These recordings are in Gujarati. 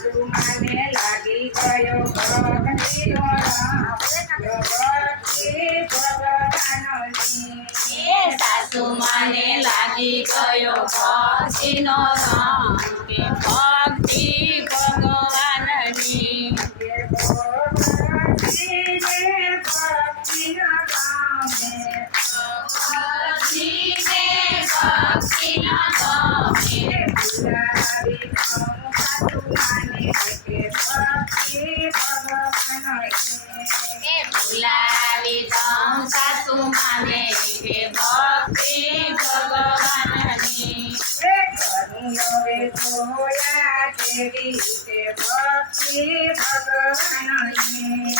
સાસુ માને લાગી ગયો ભક્તિનો રંગ ભક્તિ ભગવાનની સાસુ માને લાગી ગયો ભક્તિનો રંગ કે ભક્તિ ભગવાનની બોલાવી દઉં સાસુ માને કે ભક્તિ ભગવાનની કરું હવે જોયા તેવી રીતે ભક્તિ ભગવાનની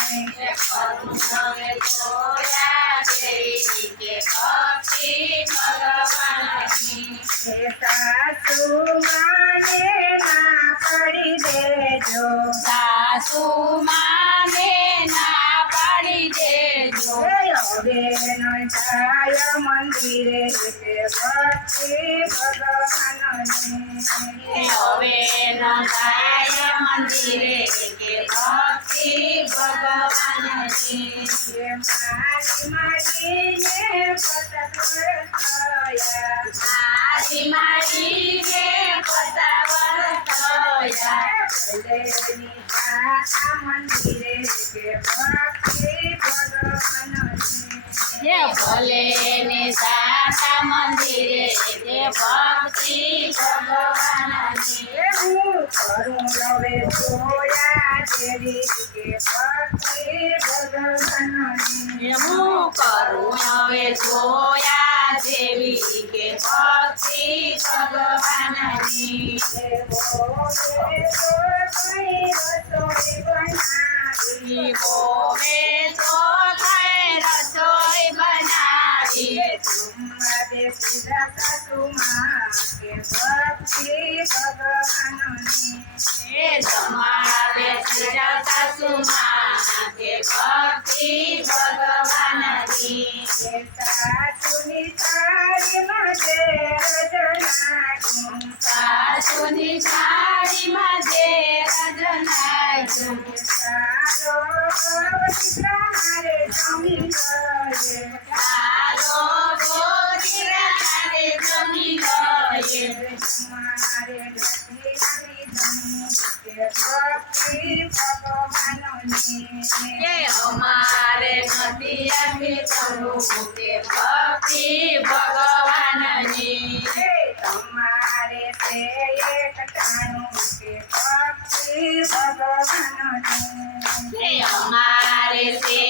કરું હવે જોયા તેવી રીતે ભક્તિ ભગવાનની સાસુ માને ના પડી દેજો સાસુ માને ના પાડી દેજો હવે ન જાય મંદિરે તે ભક્તિ ભગવાનની હવે ન જાય મંદિરે કે ભક્તિ ભગવાનની મારી મારીને પતાવર થયા મંદિરે કે ભક્તિ ભગવાનની ભલે ને સાસા મંદિરે કે ભક્તિ ભગવાનની હું કરું હવે જોયા તેવી કે ભક્તિ ભગવાનની હું કરું હવે જોયા જેવી કે ભક્તિ ભગવાનની બોવે તો થાય રસોઈ બનાવી જમાડે સાસુમાં કે ભક્તિ ભગવાનની સાસુની થાળીમાં જે સાસુની થાળીમાં જે રજનાયું મારે જમી સારો ગોરીરા તારે જમી ગયે મારે ભક્તિ ભગવાનની કે અમારે નથી આપી તમું કે ભક્તિ ભગવાનની તમારે તે એક ટાણું કે ભક્તિ ભગવાનની કે અમારે તે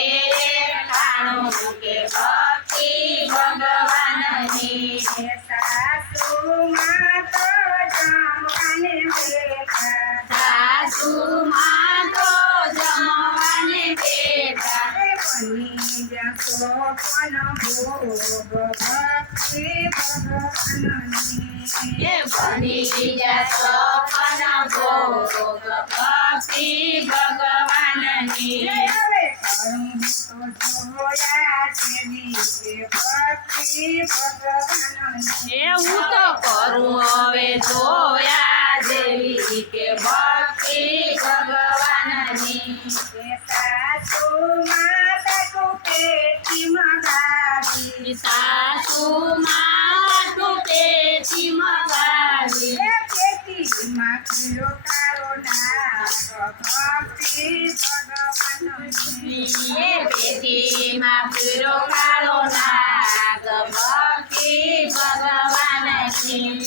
ઠાણું કે ભક્તિ ભગવાનની સાસુમાં તો જમવાને બેઠા સાસુમાં તો જમવાને બેઠા બની જશો પણ ભોગ ભક્તિ ભગવાનની એ બની જશો પણ ભોગ ભક્તિ ભગવાનની હવે કરું તો જોયા તેવી કે ભક્તિ ભગવાનની હું તો કરું હવે જોયા જેવી કે ભક્તિ ભગવાનની સાસુમાં તાકુ પેટી મગાવી સાસુમાં તું પેટી મગાવી પેટીમાં કિલો કારો નાગ ભક્તિ ભગવાનની એ પેટીમાં પીરો કાળો નાગ ભક્તિ ભગવાનની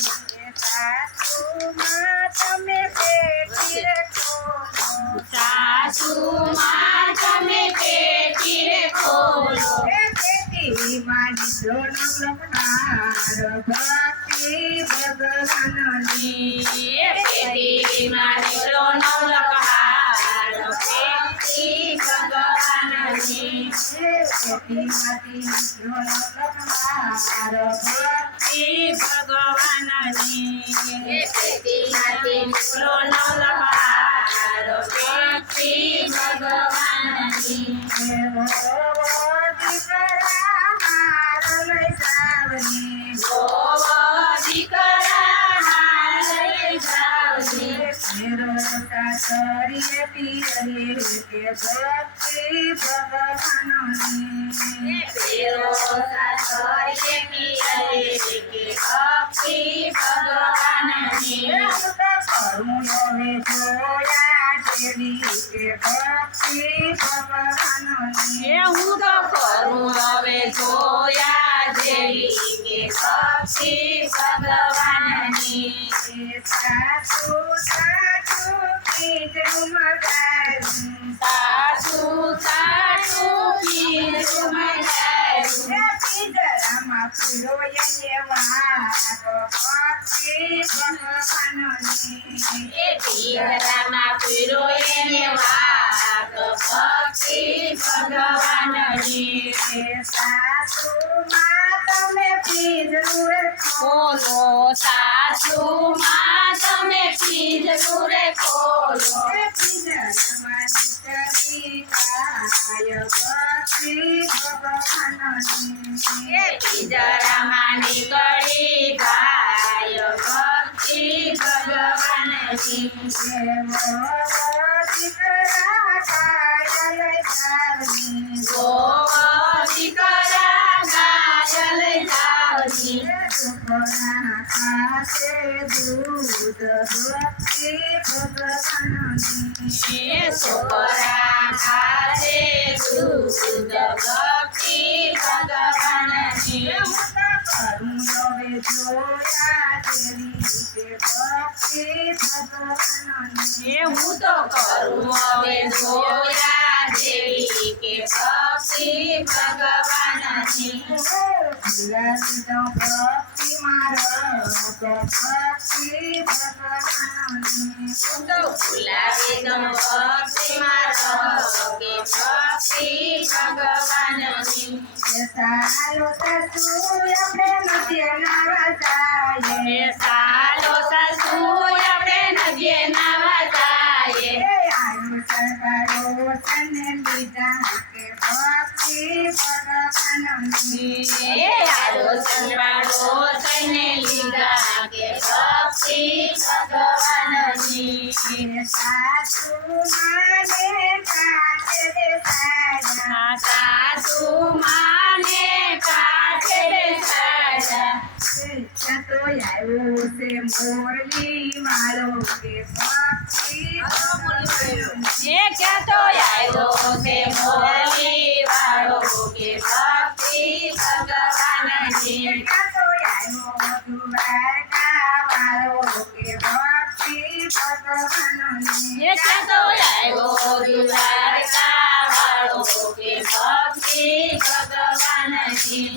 સાસુમાં તમે પેટી રે ખોલો સાસુમાં તમે પેટી રે ખોલો પેટીમાં લીધો નવલકહાર ભક્તિ ભગવાનની એ પેટીમાં નીકળો નવલકહાર ભક્તિ ભગવાનની પેટીમાંથી લીધો નવલકહાર ભક્તિ ભગવાનની એ પેટીમાંથી નીકળો નવલકહાર ભક્તિ ભગવાનની દીકરા હાર લઈ જાવજી તેરો સાસરીએ પિયરે કે ભક્તિ ભગવાનની તેરો સાસરીએ પિયરે કે ભક્તિ ભગવાનની હું તો કરું હવે જોયા જેવી કે ભક્તિ ભગવાનની હું તો કરું હવે જોયા જેવી કે ભક્તિ ભગવાનની સાસુ સાસુ કીધું મગાયું સાસુ સાસુ કીધું મગાયું પિંજરામાં પૂરો એને વાતો ભક્તિ ભગવાનની એ પિંજરામાં પૂરો એને વાત ભક્તિ ભગવાનની સાસુમાં તમે પિંજરું ખોલો સાસુમાં તમે પિંજરું રે ખોલો પિંજરામાં દીકરી કાય ભક્તિ ભગવાનની એ પિંજરામાં નીકળી ગાય ભક્તિ ભગવાનની ગોવર્ધી કરા ગાયલ જાવજી એ છોકરા ખાશે દૂધ ભક્તિ ભગવાનની હું તો કરું હવે જોયા જેવી કે ભક્તિ ભગવાનની ભક્તિ મારો ભક્તિ ભગવાનની હું તો ભૂલાવી દઉં ભક્તિ મારો કે ભક્તિ ભગવાનની સાલો સાસુ આપણે નદીએ નાવા જાય એ સાલો સાસુ આપણે નદીએ નાવા જાય આયુ સરકારો તને લીધા કે ભક્તિ ભગવાનની એ આરો સંભાળો તને લીધા કે ભક્તિ ભગવાનની સાસુ માને કાઢે દે સાજા સાસુ માને કાઢે બેસાડ્યા ત્યાં તો આવ્યો છે મોરલી મારો કે ભક્તિ એ ક્યાં તો આવ્યો છે મોરલી વાળો કે ભક્તિ ભગવાનની ત્યાં તો આવ્યો દ્વારકા વાળો કે ભક્તિ ભગવાનની એ ક્યાં તો આવ્યો દ્વારકા વાળો કે ભક્તિ ભગવાનની